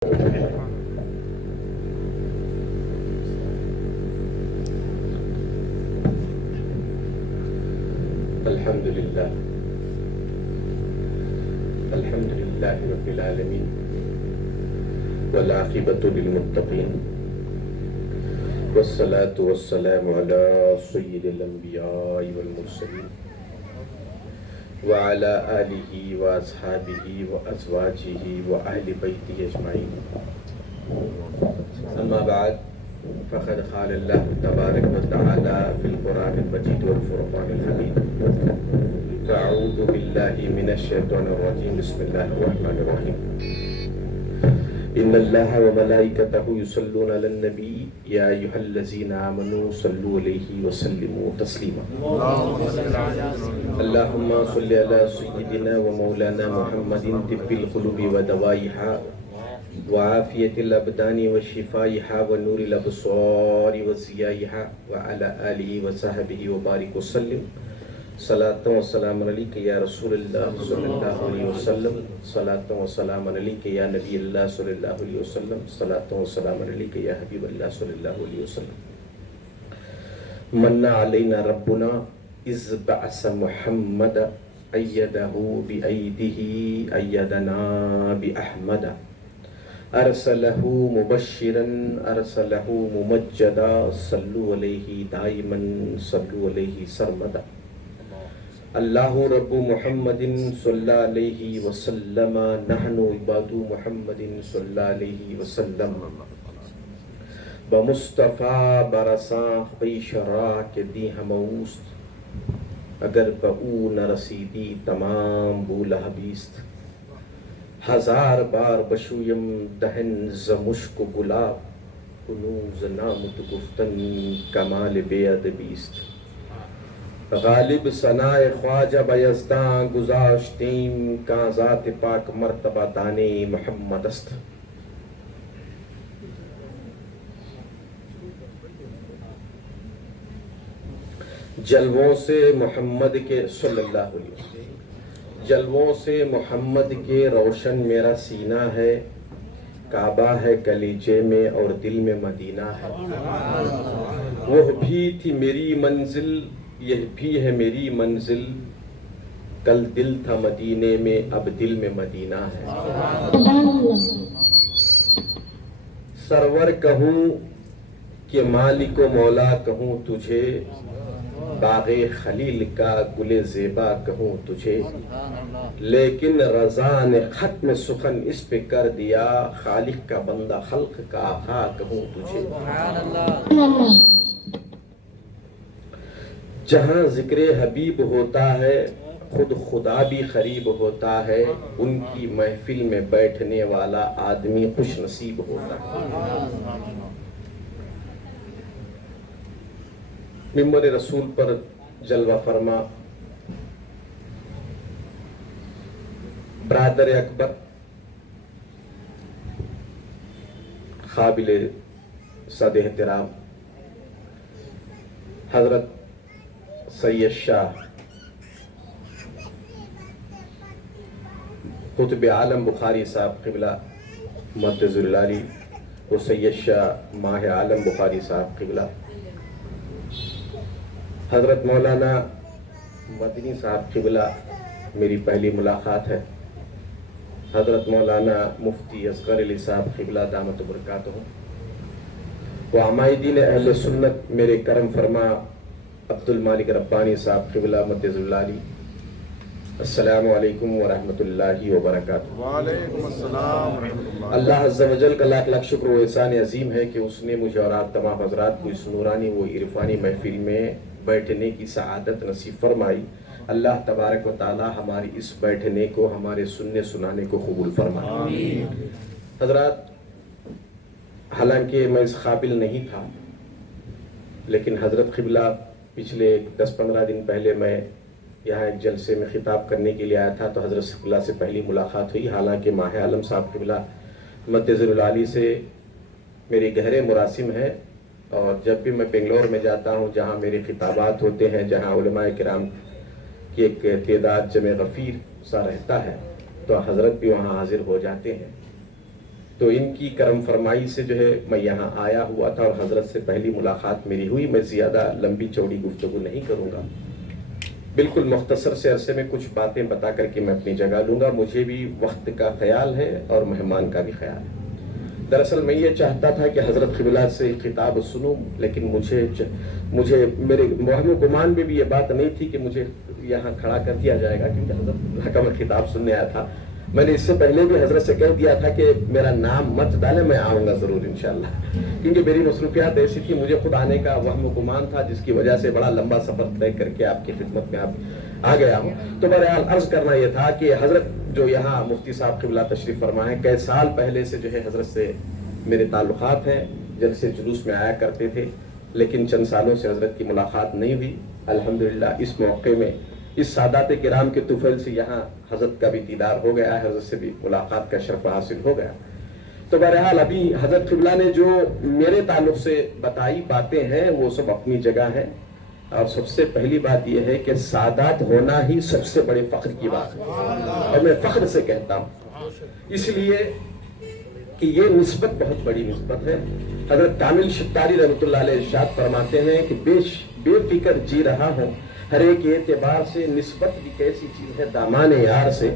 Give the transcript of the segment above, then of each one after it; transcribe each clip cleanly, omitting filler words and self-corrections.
الحمد لله رب العالمين والعاقبة للمتقين والصلاة والسلام على سيد الأنبياء والمرسلين وعلى آله وأصحابه وأزواجه وأهل بيته أجمعين. أما بعد فقد قال الله تبارك وتعالى في القرآن المجيد والفرقان الحميد: أعوذ بالله من الشيطان الرجيم. بسم الله الرحمن الرحيم. إن الله وملائكته يصلون على النبي يا أيها الذين آمنوا صلوا عليه وسلموا تسليما. اللهم صل على سيدنا ومولانا محمد طب القلوب ودوائها وعافية الأبدان وشفائها ونور الأبصار وضيائها وعلى آله وصحبه وبارك وسلم. صلاة و سلام علیک یا رسول اللہ صلی اللہ علیہ وسلم. صلاة و سلام علیک یا نبی اللہ صلی اللہ علیہ وسلم. صلاة و سلام علیک یا حبیب اللہ صلی اللہ علیہ وسلم. من علینا ربنا اذ بعث محمد ایدہ بأیدہ ایدنا بأحمد ارسلہ مبشرا ارسلہ ممجدا صلو علیہ دائما صلو علیہ سرمدا. اللہ رب محمد صلی علیہ وسلم نحن عباد محمد صلی علیہ وسلم بمصطفیٰ برساں بیشرا کے دی ہموست اگر بہو نہ رسیدی تمام بولہبیست. ہزار بار بشویم دہن ز مشک و گلاب کنوز نامت گفتن کمال بے ادبیست. غالب ثنائے خواجہ بیزداں گزاشتیم کا ذات پاک مرتبہ دانے محمد است. جلووں سے محمد کے صلی اللہ علیہ وسلم جلووں سے محمد کے روشن میرا سینہ ہے. کعبہ ہے کلیجے میں اور دل میں مدینہ ہے. وہ بھی تھی میری منزل یہ بھی ہے میری منزل. کل دل تھا مدینے میں اب دل میں مدینہ ہے. سرور کہوں کہ مالک و مولا کہوں تجھے. باغ خلیل کا گل زیبا کہوں تجھے. لیکن رضا نے ختم سخن اس پہ کر دیا. خالق کا بندہ خلق کا آقا کہوں تجھے. جہاں ذکر حبیب ہوتا ہے خود خدا بھی قریب ہوتا ہے. ان کی محفل میں بیٹھنے والا آدمی خوش نصیب ہوتا ہے. ممبر رسول پر جلوہ فرما برادر اکبر قابل صد احترام حضرت سید شاہ قطب عالم بخاری صاحب قبلہ مدظ العالی و سید شاہ ماہ عالم بخاری صاحب قبلہ. حضرت مولانا مدنی صاحب قبلہ میری پہلی ملاقات ہے. حضرت مولانا مفتی اصغر علی صاحب قبلہ دامت برکاتہ و عمائدین اہل سنت میرے کرم فرما عبد المالک ربانی صاحب قبلہ مدظ العالی. السلام علیکم ورحمۃ اللہ وبرکاتہ. وعلیکم السلام ورحمۃ اللہ. اللہ عز و جل کا لاکھ لاکھ شکر و احسان عظیم ہے کہ اس نے مجھے اور آپ تمام حضرات کو اس نورانی و عرفانی محفل میں بیٹھنے کی سعادت نصیب فرمائی. اللہ تبارک و تعالی ہماری اس بیٹھنے کو ہمارے سننے سنانے کو قبول فرمائے. حضرات حالانکہ میں اس قابل نہیں تھا لیکن حضرت قبلہ پچھلے 10-15 دن پہلے میں یہاں ایک جلسے میں خطاب کرنے کے لیے آیا تھا تو حضرت قبلہ سے پہلی ملاقات ہوئی. حالانکہ ماہ عالم صاحب قبلہ مدظ العالی سے میری گہرے مراسم ہے اور جب بھی میں بنگلور میں جاتا ہوں جہاں میرے خطابات ہوتے ہیں جہاں علماء کرام کی ایک تعداد جمع غفیر سا رہتا ہے تو حضرت بھی وہاں حاضر ہو جاتے ہیں. تو ان کی کرم فرمائی سے جو ہے میں یہاں آیا ہوا تھا اور حضرت سے پہلی ملاقات میری ہوئی. میں زیادہ لمبی چوڑی گفتگو نہیں کروں گا, بالکل مختصر سے عرصے میں کچھ باتیں بتا کر کے میں اپنی جگہ لوں گا. مجھے بھی وقت کا خیال ہے اور مہمان کا بھی خیال ہے. دراصل میں یہ چاہتا تھا کہ حضرت قبلہ سے خطاب سنوں, لیکن مجھے میرے وہم و گمان میں بھی یہ بات نہیں تھی کہ مجھے یہاں کھڑا کر دیا جائے گا, کیونکہ حضرت قبلہ کا میں خطاب سننے آیا تھا. میں نے اس سے پہلے بھی حضرت سے کہہ دیا تھا کہ میرا نام مت ڈالے, میں آؤں گا ضرور انشاءاللہ, کیونکہ میری مصروفیات ایسی تھی, مجھے خود آنے کا وہم و گمان تھا, جس کی وجہ سے بڑا لمبا سفر طے کر کے آپ کی خدمت میں آپ آ گیا ہوں. تو بہرحال عرض کرنا یہ تھا کہ حضرت جو یہاں مفتی صاحب قبلہ تشریف فرمائے, کئی سال پہلے سے جو ہے حضرت سے میرے تعلقات ہیں, جلسے جلوس میں آیا کرتے تھے, لیکن چند سالوں سے حضرت کی ملاقات نہیں ہوئی. الحمدللہ اس موقع میں اس سادات کرام کے طفیل سے یہاں حضرت کا بھی دیدار ہو گیا ہے, حضرت سے بھی ملاقات کا شرف حاصل ہو گیا. تو بہرحال ابھی حضرت قبلہ نے جو میرے تعلق سے بتائی باتیں ہیں وہ سب اپنی جگہ ہیں, اور سب سے پہلی بات یہ ہے کہ سادات ہونا ہی سب سے بڑے فخر کی بات ہے, اور میں فخر سے کہتا ہوں, اس لیے کہ یہ نسبت بہت بڑی نسبت ہے. حضرت کامل شتاری رحمۃ اللہ علیہ ارشاد فرماتے ہیں کہ بے فکر جی رہا ہوں, ہر ایک اعتبار سے نسبت بھی کیسی چیز ہے دامان یار سے.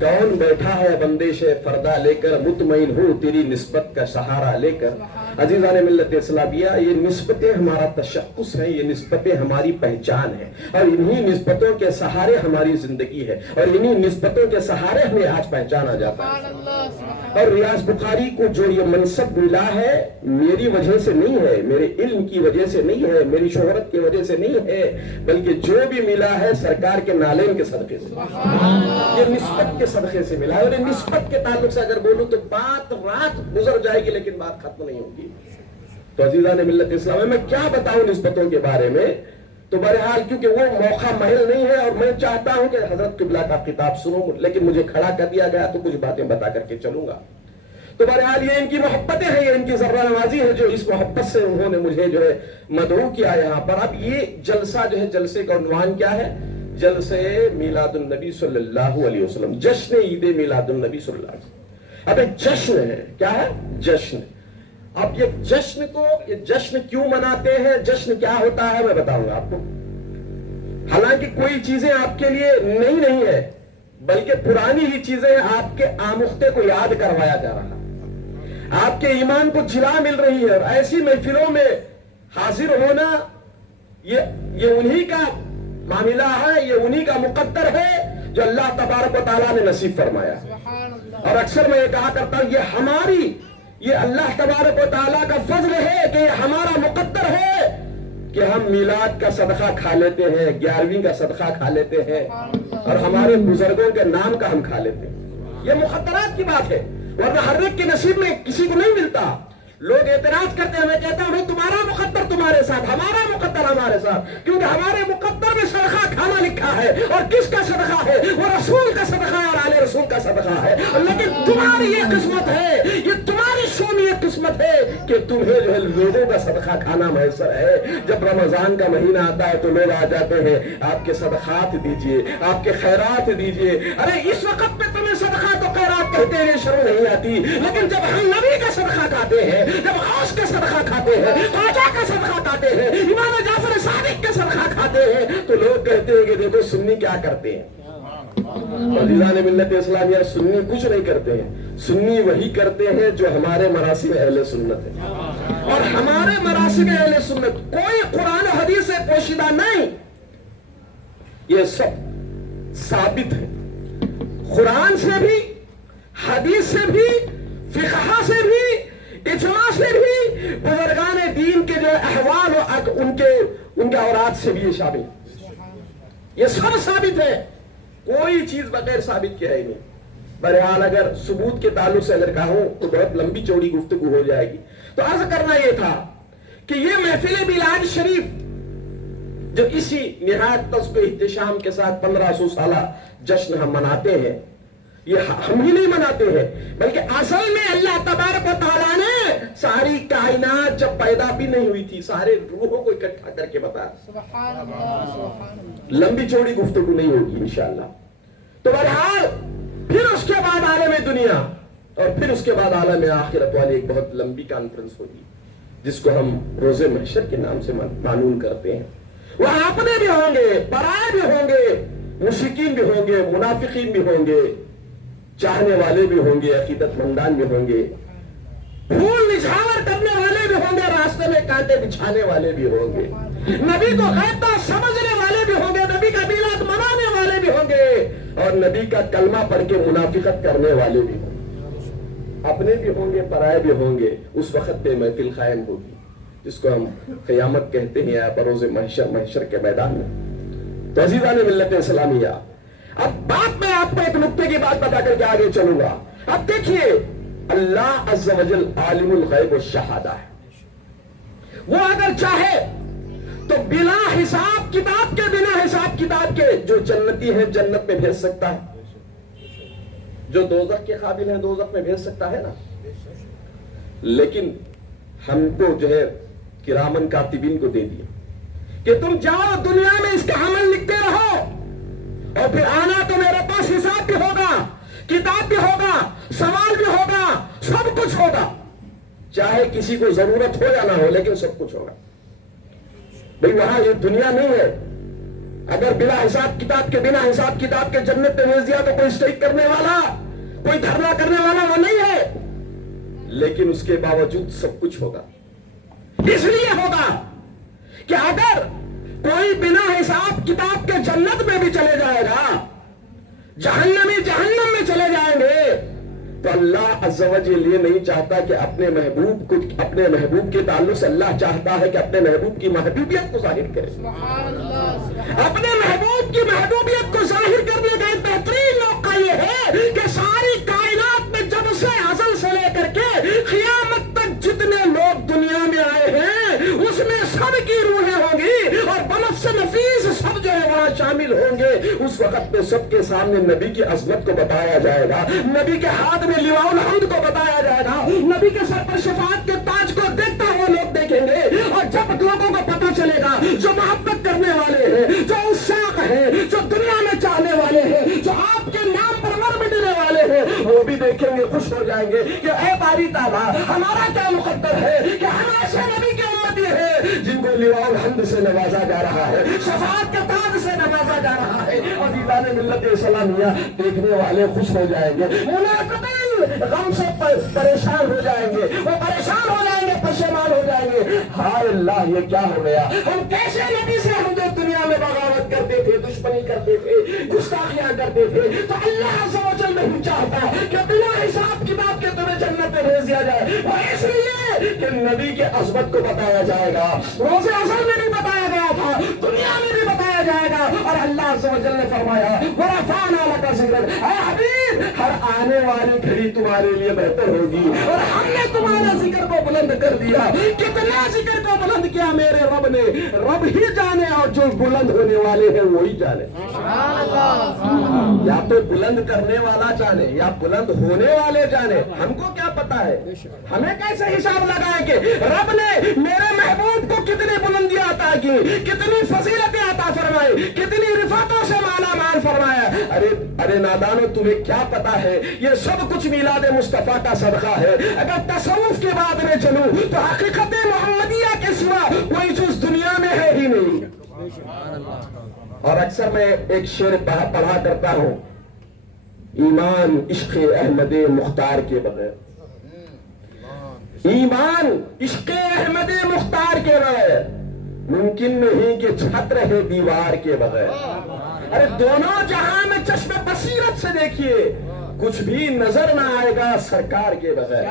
کون بیٹھا ہے بندش فردا لے کر, مطمئن ہوں تیری نسبت کا سہارا لے کر. عزیزان ملت اسلامیہ, یہ نسبتیں ہمارا تشخص ہیں, یہ نسبتیں ہماری پہچان ہیں, اور انہی نسبتوں کے سہارے ہماری زندگی ہے, اور انہی نسبتوں کے سہارے ہمیں آج پہچانا جاتا ہے. اور ریاض بخاری کو جو یہ منصب ملا ہے میری وجہ سے نہیں ہے, میرے علم کی وجہ سے نہیں ہے, میری شہرت کی وجہ سے نہیں ہے, بلکہ جو بھی ملا ہے سرکار کے نالین کے صدقے سے, یہ نسبت کے صدقے سے ملا ہے. اور نسبت کے تعلق سے اگر بولوں تو بات رات گزر جائے گی لیکن بات ختم نہیں ہوگی. تو عزیزان ملت اسلام, میں کیا بتاؤں نسبتوں کے بارے میں. تو بہرحال کیونکہ وہ موقع محل نہیں ہے, اور میں چاہتا ہوں کہ حضرت قبلہ کا خطاب سنوں, لیکن مجھے کھڑا کر دیا گیا تو کچھ باتیں بتا کر کے چلوں گا. تو بہرحال یہ ان کی محبتیں ہیں, یہ ان کی ذرہ نوازی ہے, جو اس محبت سے انہوں نے مجھے جو ہے مدعو کیا یہاں پر. اب یہ جلسہ جو ہے, جلسے کا عنوان کیا ہے؟ جلسے میلاد النبی صلی اللہ علیہ وسلم, جشن عید میلاد النبی صلی اللہ علیہ وسلم. اب ایک جشن ہے, کیا ہے؟ جشن. اب یہ جشن کیوں مناتے ہیں, جشن کیا ہوتا ہے, میں بتاؤں گا آپ کو. حالانکہ کوئی چیزیں آپ کے لیے نئی نہیں ہے, بلکہ پرانی ہی چیزیں آپ کے آموختے کو یاد کروایا جا رہا, آپ کے ایمان کو جلا مل رہی ہے. اور ایسی محفلوں میں حاضر ہونا یہ انہی کا معاملہ ہے, یہ انہی کا مقدر ہے جو اللہ تبارک و تعالیٰ نے نصیب فرمایا. اور اکثر میں یہ کہا کرتا ہوں, یہ اللہ تبارک و تعالیٰ کا فضل ہے کہ یہ ہمارا مقدر ہے کہ ہم میلاد کا صدقہ کھا لیتے ہیں, 11ویں کا صدقہ کھا لیتے ہیں, اور ہمارے بزرگوں کے نام کا ہم کھا لیتے ہیں. یہ مقدرات کی بات ہے, ورنہ ہر ایک کے نصیب میں کسی کو نہیں ملتا. لوگ اعتراض کرتے ہیں, میں کہتا ہوں بھائی تمہارا مقدر تمہارے ساتھ, ہمارا مقدر ہمارے ساتھ, کیونکہ ہمارے مقدر میں صدقہ کھانا لکھا ہے. اور کس کا صدقہ ہے؟ وہ رسول کا صدقہ ہے اور آل رسول کا صدقہ ہے. لیکن تمہاری یہ قسمت ہے, یہ تمہاری شومی یہ قسمت ہے کہ تمہیں جو ہے لوگوں کا صدقہ کھانا میسر ہے. جب رمضان کا مہینہ آتا ہے تو لوگ آ جاتے ہیں, آپ کے صدقات دیجئے, آپ کے خیرات دیجئے. ارے اس وقت میں تمہیں صدقات و خیرات کہتے ہیں شرم نہیں آتی, لیکن جب ہم نبی کا صدقہ کھاتے ہیں, جب غوث کا صدقہ کھاتے ہیں, خواجہ کا صدقہ کھاتے ہیں, امام جعفر صادق کا صدقہ کھاتے ہیں, تو لوگ کہتے ہیں کہ دیکھو سنی کیا کرتے ہیں. عزیزان ملت اسلامیہ, سنی کچھ نہیں کرتے ہیں, سنی وہی کرتے ہیں جو ہمارے مراسم اہل سنت ہے. اور ہمارے مراسم اہل سنت کوئی قرآن و حدیث سے پوشیدہ نہیں, یہ سب ثابت ہے قرآن سے بھی, حدیث سے بھی, فقہ سے بھی, اجماع سے بھی, بزرگان دین کے جو احوال ان کے اوراد سے بھی یہ شامل, یہ سب ثابت ہے, کوئی چیز بغیر ثابت کیا ہی نہیں. بہرحال اگر ثبوت کے تعلق سے اگر کہوں تو بہت لمبی چوڑی گفتگو ہو جائے گی. تو عرض کرنا یہ تھا کہ یہ محفل میلاد شریف جو اسی نہایت طرز و احتشام کے ساتھ 1500 سالہ جشن ہم مناتے ہیں, یہ ہم ہی نہیں مناتے ہیں, بلکہ اصل میں اللہ تبارک و تعالیٰ نے ساری کائنات جب پیدا بھی نہیں ہوئی تھی, سارے روحوں کو اکٹھا کر کے بتایا. سبحان اللہ. لمبی چوڑی گفتگو نہیں ہوگی انشاءاللہ. تو بہرحال پھر اس کے بعد عالم دنیا, اور پھر اس کے بعد عالم آخرت والی ایک بہت لمبی کانفرنس ہوگی جس کو ہم روز محشر کے نام سے معلوم کرتے ہیں. وہاں اپنے بھی ہوں گے, پرائے بھی ہوں گے, مشرکین بھی ہوں گے, منافقین بھی ہوں گے, چاہنے والے بھی ہوں گے, عقیدت مندان بھی ہوں گے, پھول نچھاور کرنے والے بھی ہوں گے, راستے میں کانٹے بچھانے والے بھی ہوں گے, نبی کو غیبہ سمجھنے والے بھی ہوں گے, نبی کا میلاد منانے والے بھی ہوں گے, اور نبی کا کلمہ پڑھ کے منافقت کرنے والے بھی ہوں گے. اپنے بھی ہوں گے, پرائے بھی ہوں گے. اس وقت پہ محفل قائم ہوگی جس کو ہم قیامت کہتے ہیں, بروز محشر کے میدان میں. تو عزیزان ملت اسلامیہ, اب بات میں آپ کو ایک نقطے کی بات بتا کر کے آگے چلوں گا. اب دیکھیے, اللہ عز و جل عالم الغیب والشہادہ ہے. وہ اگر چاہے تو بلا حساب کتاب کے, بنا حساب کتاب کے جو جنتی ہیں جنت میں بھیج سکتا ہے, جو دوزخ کے قابل ہیں دوزخ میں بھیج سکتا ہے نا. لیکن ہم کو جو ہے کرامن کاتبین کو دے دیا کہ تم جاؤ دنیا میں اس کا عمل لکھتے رہو, اور پھر آنا تو میرے پاس حساب بھی ہوگا, کتاب بھی ہوگا, سوال بھی ہوگا, سب کچھ ہوگا. چاہے کسی کو ضرورت ہو یا نہ ہو, لیکن سب کچھ ہوگا. بھئی وہاں یہ دنیا نہیں ہے. اگر بلا حساب کتاب کے, بنا حساب کتاب کے جنت میں بھیج دیا تو کوئی اسٹرائک کرنے والا, کوئی دھرنا کرنے والا وہ نہیں ہے. لیکن اس کے باوجود سب کچھ ہوگا. اس لیے ہوگا کہ اگر کوئی بنا حساب کتاب کے جنت میں بھی چلے جائے گا, جہنمی جہنم میں چلے جائیں گے, تو اللہ عز و جل یہ نہیں چاہتا کہ اپنے محبوب کے تعلق سے اللہ چاہتا ہے کہ اپنے محبوب کی محبوبیت کو ظاہر کرے. اپنے محبوب کی محبوبیت کو ظاہر کرنے کا ایک بہترین موقع یہ ہے کہ ساری کائنات میں جب سے ازل سے لے کر کے قیامت تک جتنے لوگ دنیا میں آئے ہیں اس میں سب کی روحیں ہوں گی, اور بنفس نفیس سب جو ہے وہاں شامل ہوں گے. اس وقت میں سب کے سامنے نبی کی عظمت کو بتایا جائے گا, نبی کے ہاتھ میں لواء الحمد کو بتایا جائے گا, نبی کے سر پر شفاعت کے تاج کو دیکھتا ہوا لوگ دیکھیں گے. اور جب لوگوں کو پتہ چلے گا, جو محبت کرنے والے ہیں, جو عشاق ہیں, جو دنیا میں چاہنے والے ہیں, جو آپ کے نام پر مر مٹنے والے ہیں, وہ بھی دیکھیں گے, خوش ہو جائیں گے کہ اے باری تعالیٰ, ہمارا کیا مقدر ہے کہ ہم ایسے نبی کے امتی ہیں جن کو لواء الحمد سے نوازا جا رہا ہے, شفاعت کے تاج سے نوازا جا رہا ہے. اور عزیزان ملت اسلامیہ, دیکھنے والے خوش ہو جائیں گے, منافقین غم سے پریشان ہو جائیں گے, وہ پریشان ہو جائیں گے, پشیمان ہو جائیں گے. ہائے اللہ, یہ کیا ہو گیا, ہم کیسے نبی سے ہم جو دنیا میں بغاوت کرتے تھے, دشمنی کرتے تھے, گستاخیاں کرتے تھے. تو اللہ عز و جل نہیں چاہتا کہ بنا حساب کتاب کے تمہیں جنت میں بھیج دیا جائے. وہ اس لیے کہ نبی کے عظمت کو بتایا جائے گا, روز اصل میں بھی بتایا گیا تھا, دنیا میں بھی بتایا جائے گا. اور اللہ عز و جل نے فرمایا وَرَفَعْنَا لَكَ ذِكْرَكَ, اے حبیب, ہر آنے والی گھڑی تمہارے لیے بہتر ہوگی, اور ہم نے تمہارے ذکر کو بلند کر دیا. کتنا ذکر کو بلند کیا میرے رب نے, رب ہی جانے, اور جو بلند ہونے والے ہیں وہی جانے. یا تو بلند کرنے والا جانے یا بلند ہونے والے جانے, ہم کو کیا پتا ہے, ہمیں کیسے حساب لگائیں کہ رب نے میرے محبوب کو کتنی بلندیاں عطا کی, کتنی فضیلتیں عطا فرمائی, کتنی رفعتوں سے مالا مال فرمایا. ارے نادانو, تمہیں کیا پتا ہے, یہ سب کچھ میلاد مصطفیٰ کا صدقہ ہے. اگر تصوف کے بعد میں چلوں تو حقیقت محمدیہ کے سوا کوئی چیز دنیا میں ہے ہی نہیں. اور اکثر میں ایک شعر پڑھا کرتا ہوں, ایمان عشق احمد مختار کے بغیر, ایمان عشق احمد مختار کے بغیر ممکن نہیں کہ چھت رہے دیوار کے بغیر. ارے دونوں جہاں میں چشم بصیرت سے دیکھیے, کچھ بھی نظر نہ آئے گا سرکار کے بغیر,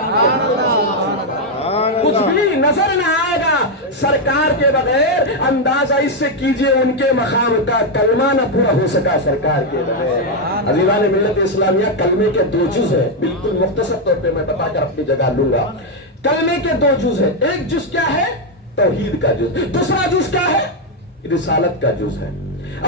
کچھ بھی نظر نہ آئے گا سرکار کے بغیر. اندازہ اس سے کیجئے ان کے مقام کا, کلمہ نہ پورا ہو سکا سرکار کے بغیر. عزیزان ملت اسلامیہ, کلمے کے 2 جز ہیں, بالکل مختصر طور پہ میں بتا کر اپنی جگہ لوں گا. کلمے کے 2 جز ہیں, ایک جز کیا ہے, توحید کا جز, دوسرا جز کیا ہے, رسالت کا جز ہے.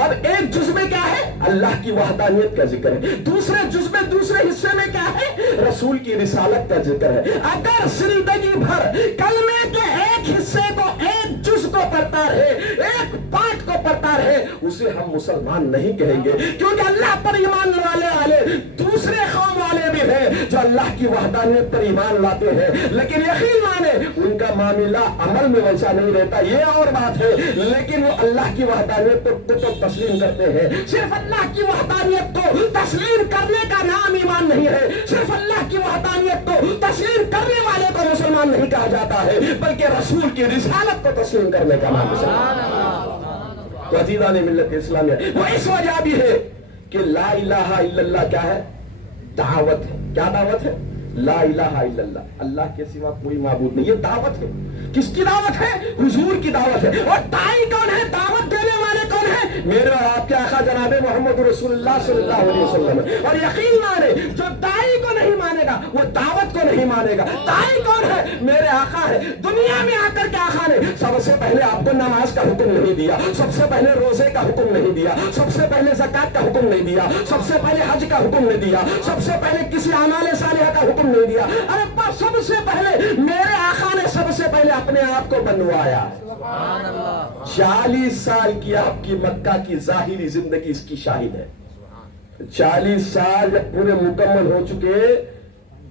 اب ایک جز میں کیا ہے, اللہ کی وحدانیت کا ذکر ہے, دوسرے جز میں, دوسرے حصے میں کیا ہے, رسول کی رسالت کا ذکر ہے. اگر زندگی بھر کلمے کے ایک حصے کو, ایک جز کو پڑھتا رہے, ایک پارٹ کو پڑھتا رہے, اسے ہم مسلمان نہیں کہیں گے، کیونکہ اللہ پر ایمان لانے والے دوسرے قوم والے بھی ہیں جو اللہ کی وحدانیت پر ایمان لاتے ہیں، لیکن یقین مانے ان کا معاملہ عمل میں ویسا نہیں رہتا، یہ اور بات ہے، لیکن وہ اللہ کی وحدانیت کو تو تسلیم کرتے ہیں۔ صرف اللہ کی وحدانیت کو تسلیم کرنے کا نام ایمان نہیں ہے، صرف اللہ کی وحدانیت کو تسلیم کرنے والے کو مسلمان نہیں کہا جاتا ہے، بلکہ رسول کی رسالت کو تسلیم کرنے کا نام مسلمان ہے۔ تو عزیزان ملت اسلامیہ، وہ اس وجہ بھی ہے کہ لا الہ الا اللہ کیا ہے؟ دعوت ہے۔ کیا دعوت ہے؟ لا الہ الا اللہ، اللہ کے سوا کوئی معبود نہیں، یہ دعوت ہے۔ کس کی دعوت ہے؟ حضور کی دعوت ہے۔ اور داعی کون ہے؟ دعوت دینے والے کون ہیں؟ میرے اور آپ کے آقا جناب محمد رسول اللہ صلی اللہ علیہ وسلم۔ اور یقین مانے جو داعی کو نہیں مانے گا وہ دعوت کو نہیں مانے گا۔ داعی کون ہے؟ میرے آقا ہے۔ دنیا میں آ کر کے آقا نے سب سے پہلے آپ کو نماز کا حکم نہیں دیا، سب سے پہلے روزے کا حکم نہیں دیا، سب سے پہلے زکات کا حکم نہیں دیا، سب سے پہلے حج کا حکم نہیں دیا، سب سے پہلے کسی اعمال صالحہ کا حکم نہیں دیا۔ ارے سب سے پہلے میرے آقا نے سب سے پہلے اپنے آپ کو بنوایا۔ 40 سال کی آپ کی مکہ کی ظاہری زندگی اس کی شاہد ہے۔ 40 سال جب پورے مکمل ہو چکے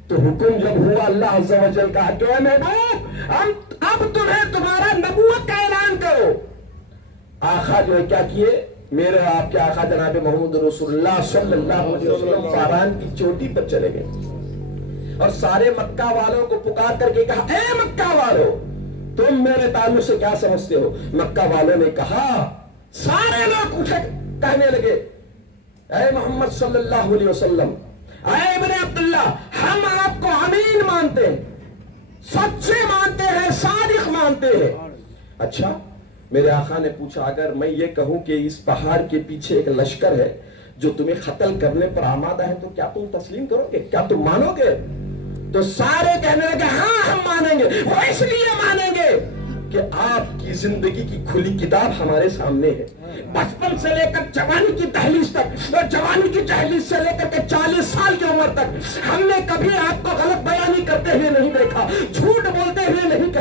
تو حکم جب ہوا اللہ عز و جل کا کہ اے محبوب اب تمہیں تمہارا نبوت کا اعلان کرو۔ آقا جو ہے کیا کیے؟ میرے آپ کے آقا جناب محمد رسول اللہ صلی اللہ علیہ وسلم فاران کی چوٹی پر چلے گئے اور سارے مکہ والوں کو پکار کر کے کہا، اے مکہ والوں تم میرے تعلق سے کیا سمجھتے ہو؟ مکہ والوں نے کہا، سارے لوگ اٹھے کہنے لگے، اے محمد صلی اللہ علیہ وسلم، اے ابن عبداللہ، ہم آپ کو امین مانتے ہیں، سچے مانتے ہیں، صادق مانتے ہیں۔ اچھا، میرے آقا نے پوچھا اگر میں یہ کہوں کہ اس پہاڑ کے پیچھے ایک لشکر ہے جو تمہیں قتل کرنے پر آمادہ ہے تو کیا تم تسلیم کرو گے؟ کیا تم مانو گے؟ تو سارے کہنے لگے ہاں ہم مانیں گے۔ وہ اس لیے مانیں گے کہ آپ کی زندگی کی کھلی کتاب ہمارے سامنے ہے، بچپن سے لے کر جوانی کی دہلیز تک اور جوانی کی دہلیز سے لے کر کے 40 سال کی عمر تک ہم نے کبھی آپ کو غلط بیانی کرتے ہوئے نہیں دیکھا، جھوٹ بولتے ہوئے نہیں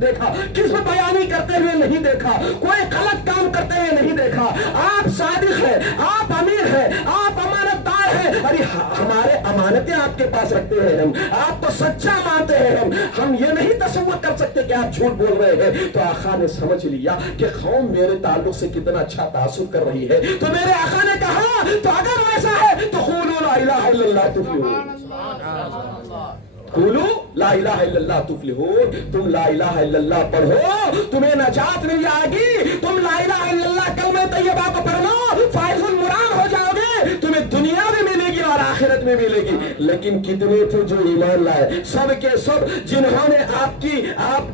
دیکھا، کذب بیانی کرتے ہوئے نہیں دیکھا، کوئی غلط کام کرتے ہوئے نہیں دیکھا۔ آپ صادق ہیں، آپ امیر ہیں، آپ امانت دار ہیں، ارے ہمارے امانتیں آپ کے پاس رکھتے ہیں، ہم آپ کو سچا مانتے ہیں، ہم یہ نہیں تصور کر سکتے کہ آپ جھوٹ بول رہے ہیں۔ تو آقا نے سمجھ لیا کہ قوم میرے تعلق سے کتنا اچھا تاثر کر رہی ہے، تو میرے آقا نے کہا تو اگر ویسا ہے تو قولوا لا الہ الا اللہ تفلحون، قولوا لا الہ الا اللہ تفلحون، تم لا الہ الا اللہ پڑھو تمہیں نجات مل جائے گی، تم لا الہ الا اللہ کلمہ طیبہ کو پڑھ لو فائز المرام ہو جاؤ گے، تمہیں دنیا میں ملے گی اور آخرت میں ملے گی۔ لیکن کتنے تھے جو ایمان لائے؟ سب کے سب، جنہوں نے آپ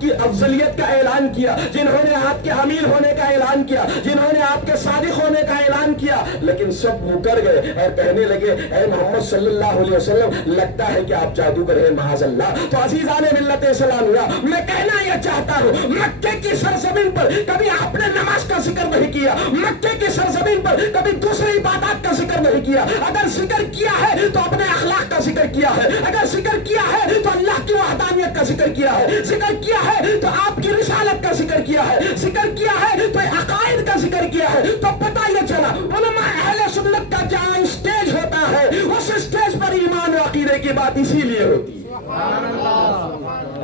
کی افضلیت کا اعلان کیا، جنہوں نے آپ کے امیر ہونے کا اعلان کیا، جنہوں نے آپ کے صادق ہونے کا اعلان کیا، لیکن سب مکر گئے اور کہنے لگے اے محمد صلی اللہ علیہ وسلم لگتا ہے کہ آپ جادوگر ہیں معاذ اللہ۔ تو عزیزان ملت اسلامیہ، میں کہنا یہ چاہتا ہوں مکے کی سرزمین پر کبھی آپ نے نماز کا ذکر نہیں کیا، مکے کی سرزمین پر کبھی دوسری عبادات کا ذکر نہیں کیا، اگر ذکر کیا ہے تو اپنے اخلاق کا ذکر کیا ہے، اگر ذکر کیا ہے تو اللہ کی وحدانیت کا ذکر کیا ہے، ذکر کیا ہے تو آپ کی رسالت کا ذکر کیا ہے، ذکر کیا ہے تو عقائد کا ذکر کیا ہے۔ تو پتہ یہ چلا علماء اہل سنت کا جہاں اسٹیج ہوتا ہے اس اسٹیج پر ایمان و عقیدے کی بات اسی لیے ہوتی ہے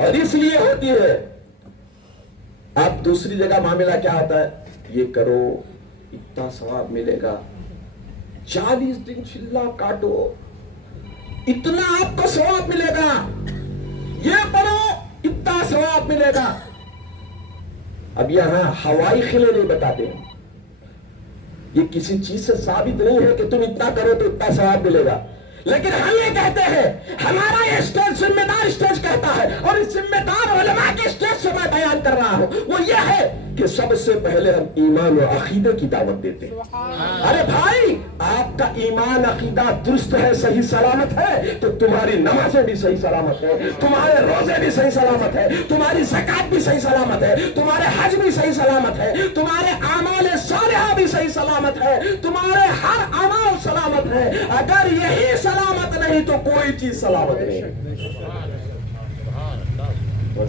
اور اس لیے ہوتی ہے۔ اب دوسری جگہ معاملہ کیا ہوتا ہے؟ یہ کرو اتنا ثواب ملے گا، 40 دن چلا کاٹو اتنا آپ کو ثواب ملے گا، یہ پڑھو اتنا ثواب ملے گا۔ اب یہاں ہوائی خلے نہیں بتاتے ہیں، یہ کسی چیز سے ثابت نہیں ہے کہ تم اتنا کرو تو اتنا ثواب ملے گا، لیکن ہم یہ کہتے ہیں، ہمارا یہ اسٹیج ذمہ دار اسٹیج کہتا ہے اور اس ذمہ دار علماء کے اسٹیج سے میں بیان کر رہا ہوں، وہ یہ ہے کہ سب سے پہلے ہم ایمان و عقیدے کی دعوت دیتے ہیں۔ ارے بھائی آپ کا ایمان عقیدہ درست ہے، صحیح سلامت ہے تو تمہاری نمازیں بھی صحیح سلامت ہے، تمہارے روزے بھی صحیح سلامت ہے، تمہاری زکات بھی صحیح سلامت ہے، تمہارے حج بھی صحیح سلامت ہے، تمہارے اعمال صالحہ بھی صحیح سلامت ہے، تمہارے ہر عمل سلامت ہے۔ اگر یہی سلامت نہیں تو کوئی چیز سلامت نہیں۔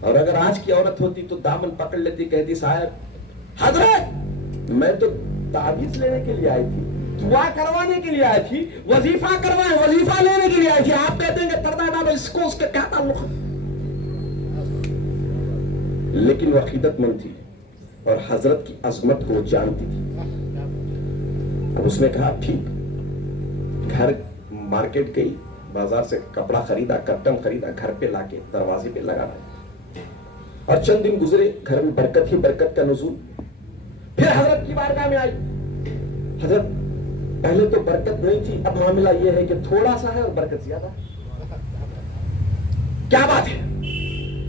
اور اگر آج کی عورت ہوتی تو دامن پکڑ لیتی, کہتی صاحب حضرت میں تو تعویذ لینے کے لیے آئی تھی, دعا کروانے کے لیے آئی تھی, وظیفہ کروائے وظیفہ لینے کے لیے آئی تھی, آپ کہتے ہیں کہ پردہ ڈالو, اس کو اس کا کیا تعلق ہے؟ لیکن وہ عقیدت مند تھی اور حضرت کی عظمت کو جانتی تھی. اب اس نے کہا ٹھیک, گھر مارکیٹ گئی, بازار سے کپڑا خریدا, کرٹن خریدا, گھر پہ لا کے دروازے پہ لگا رہا. اور چند دن گزرے, گھر میں برکت ہی برکت کا نزول. پھر حضرت کی بارگاہ میں آئی, حضرت پہلے تو برکت نہیں تھی, اب معاملہ یہ ہے کہ تھوڑا سا ہے اور برکت زیادہ, کیا بات ہے؟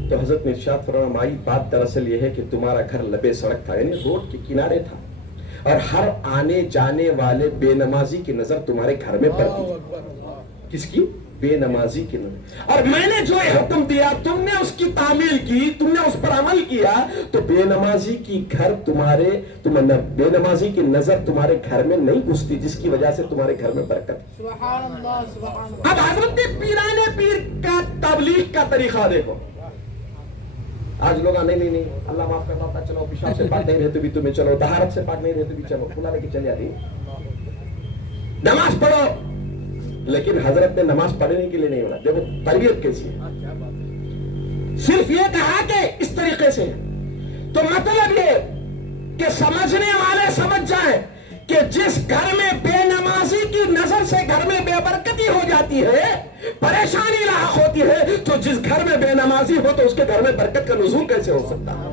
تو حضرت نے ارشاد فرمایا مائی بات دراصل یہ ہے کہ تمہارا گھر لبے سڑک تھا, یعنی روڈ کے کنارے تھا, اور ہر آنے جانے والے بے نمازی کی نظر تمہارے گھر میں پڑتی تھی. کس کی؟ بے نمازی کی نظر. اور میں نے جو حکم دیا تم نے اس کی تعمیل کی, تم نے اس پر عمل کیا, تو بے نمازی کی گھر تمہارے بے نمازی کی نظر تمہارے گھر میں نہیں گھستی, جس کی وجہ سے تمہارے گھر میں برکت. سبحان اللہ سبحان اللہ. اب حضرت پیرانے پیر کا تبلیغ کا طریقہ دیکھو. آج لوگ نہیں اللہ معاف کرتا تھا, چلو پیشاب سے پاک نہیں رہتے بھی تمہیں چلو, طہارت سے پاک نہیں رہتے بھی چلو, کھلا لے کے چلے آتی, نماز پڑھو. لیکن حضرت نے نماز پڑھنے کے لیے نہیں بولا. دیکھو تربیت کیسی ہے, صرف یہ کہا کہ اس طریقے سے. تو مطلب یہ کہ سمجھنے والے سمجھ جائیں کہ جس گھر میں بے نمازی کی نظر سے گھر میں بے برکتی ہو جاتی ہے, پریشانی لاحق ہوتی ہے, تو جس گھر میں بے نمازی ہو تو اس کے گھر میں برکت کا نزول کیسے ہو سکتا ہے؟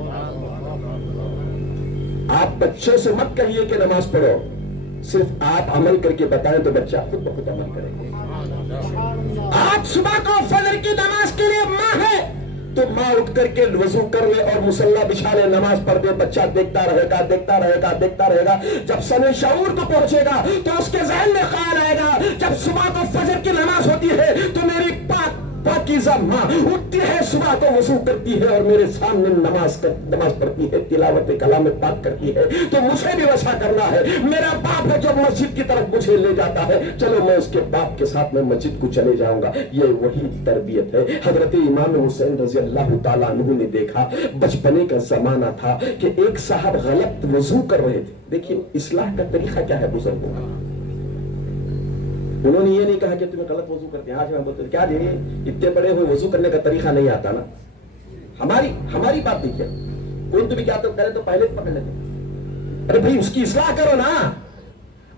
آپ بچوں سے مت کہیے کہ نماز پڑھو, صرف آپ عمل کر کے بتائیں تو بچہ خود بخود عمل کرے گا. آپ صبح کو فجر کی نماز کے لیے ماں ہے تو ماں اٹھ کر کے وضو کر لے اور مصلی بچھا لے, نماز پڑھ دے, بچہ دیکھتا رہے گا دیکھتا رہے گا دیکھتا رہے گا. جب سن شعور کو پہنچے گا تو اس کے ذہن میں خیال آئے گا, جب صبح کو فجر کی نماز ہوتی ہے تو میری پاکیزہ ماں اٹھتی ہے, صبح کو وضو کرتی ہے اور میرے سامنے نماز پڑھتی ہے, تلاوت کلام پاک کرتی ہے, تو مجھے بھی ویسا کرنا ہے. میرا باپ ہے جو مسجد کی طرف مجھے لے جاتا ہے, چلو میں اس کے باپ کے ساتھ میں مسجد کو چلے جاؤں گا. یہ وہی تربیت ہے. حضرت امام حسین رضی اللہ تعالیٰ عنہ نے دیکھا, بچپنے کا زمانہ تھا کہ ایک صاحب غلط وضو کر رہے تھے. دیکھیے اصلاح کا طریقہ کیا ہے بزرگوں کا. انہوں نے یہ نہیں کہا کہ تمہیں غلط وضو کرتے ہیں. آج ہم بولتے ہیں کیا جی اتنے بڑے ہوئے وضو کرنے کا طریقہ نہیں آتا نا. ہماری بات دیکھیے, کوئی تو بھی کیا تو کرے تو پہلے پکڑ لیتے. ارے بھائی اس کی اصلاح کرو نا.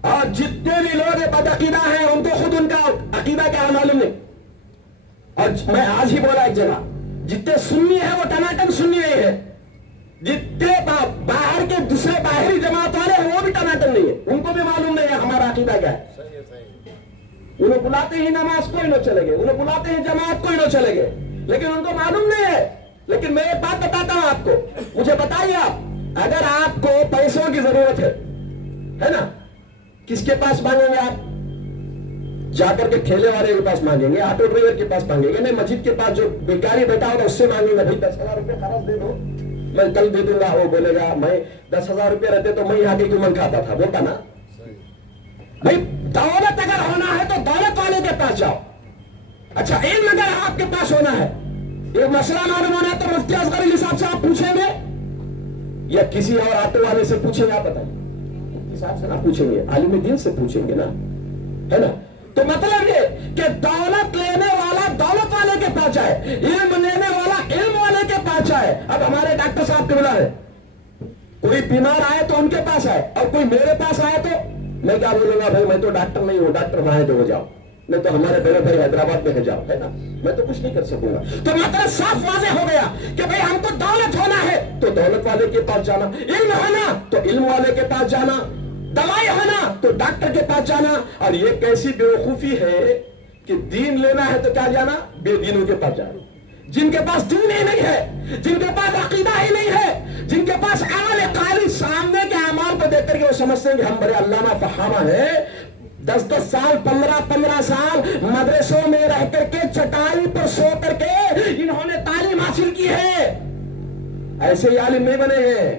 اور جتنے بھی لوگ بدعقیدہ ہیں ان کو خود ان کا عقیدہ کیا معلوم نہیں. اور میں آج ہی بولا ایک جگہ, جتنے سنی ہیں وہ ٹناٹن سنی نہیں ہے, جتنے باہر کے دوسرے باہری جماعت والے ہیں وہ بھی ٹناٹن نہیں ہے, ان کو بھی معلوم نہیں ہے ہمارا عقیدہ کیا ہے. انہیں بلاتے ہی نماز کوئی نہ چلے گئے, انہیں بلاتے ہیں جماعت کوئی نہ چلے گئے, لیکن ان کو معلوم نہیں ہے. لیکن میں ایک بات بتاتا ہوں آپ کو, مجھے بتائیے آپ, اگر آپ کو پیسوں کی ضرورت ہے نا, کس کے پاس مانگیں گے آپ؟ جا کر کے ٹھیلے والے کے پاس مانگیں گے, آٹو ڈرائیور کے پاس مانگیں گے, نہیں مسجد کے پاس جو بیکاری بیٹھا ہوگا اس سے مانگیں گے. بھائی 10,000 روپے خراب دے دو, میں کل دے دوں گا. وہ بولے گا میں 10,000 روپے رہتے تو میں یہاں کے کیوں من کھاتا تھا, بولتا نا. بھائی دولت اگر ہونا ہے تو دولت والے کے پاس جاؤ. اچھا علم اگر آپ کے پاس ہونا ہے, ایک مسئلہ معلوم ہونا ہے تو مفتی اصغر علی صاحب سے آپ پوچھیں گے یا کسی اور آٹو والے سے پوچھیں گے؟ آپ بتائیں. مفتی صاحب سے نہ پوچھیں گے, عالم دین سے پوچھیں گے نا, ہے نا. تو مطلب یہ کہ دولت لینے والا دولت والے کے پاس جائے, علم لینے والا علم والے کے پاس جائے. اب ہمارے ڈاکٹر صاحب قبلہ ہے, کوئی بیمار آئے تو ان کے پاس آئے, اور کوئی میرے پاس آئے تو میں کیا بولوں گا, بھائی میں تو ڈاکٹر نہیں ہوں, ڈاکٹر وہاں ہے تو ہو جاؤ, نہیں تو ہمارے بڑے بھائی حیدرآباد میں ہے جاؤ, ہے نا. میں تو کچھ نہیں کر سکوں گا. تو مطلب صاف واضح ہو گیا کہ بھئی ہم کو دولت ہونا ہے تو دولت والے کے پاس جانا, علم ہونا تو علم والے کے پاس جانا, دوائی ہونا تو ڈاکٹر کے پاس جانا. اور یہ کیسی بیوقوفی ہے کہ دین لینا ہے تو کیا جانا, بے دینوں کے پاس جانا. جن کے پاس دین ہی نہیں ہے, جن کے پاس عقیدہ ہی نہیں ہے, جن کے پاس عمل قالی سامنے کے اعمال کو دیکھ کر کے وہ سمجھتے ہیں کہ ہم بڑے علامہ فہامہ ہیں, 10 سال 15 سال مدرسوں میں رہ کر کے چٹائی پر سو کر کے انہوں نے تعلیم حاصل کی ہے. ایسے ہی عالم نہیں بنے ہیں.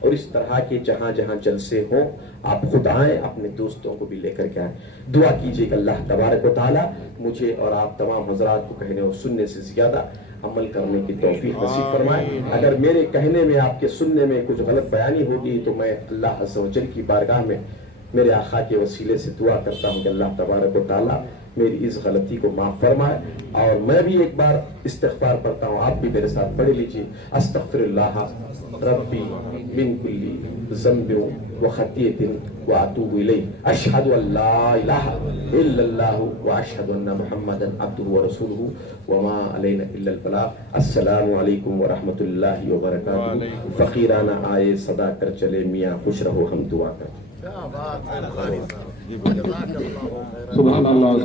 اور اس طرح کے جہاں جہاں جلسے ہوں آپ خود آئیں، اپنے دوستوں کو بھی لے کر کے آئیں۔ دعا کیجیے کہ اللہ تبارک و تعالیٰ مجھے اور آپ تمام حضرات کو کہنے اور سننے سے زیادہ عمل کرنے کی توفیق نصیب فرمائے۔ اگر میرے کہنے میں، آپ کے سننے میں کچھ غلط بیانی ہوگی تو میں اللہ عز و جل کی بارگاہ میں میرے آقا کے وسیلے سے دعا کرتا ہوں کہ اللہ تبارک و تعالیٰ میری اس غلطی کو معاف فرمائے۔ اور میں بھی ایک بار استغفار پڑھتا ہوں، آپ بھی میرے ساتھ پڑھ لیجیے۔ استغفر اللہ ربی من کل ذنب وخطیۃ واتوب الیہ، اشہد ان لا الہ الا اللہ واشہد ان محمدا عبدہ ورسولہ وما علینا الا البلاغ۔ السلام علیکم ورحمۃ اللہ وبرکاتہ۔ فقیرانہ آئے صدا کر چلے میاں خوش رہو، ہم دعا کریں۔ کیا بات ہے بخاری صاحب، جزاک اللہ خیر۔ سبحان اللہ۔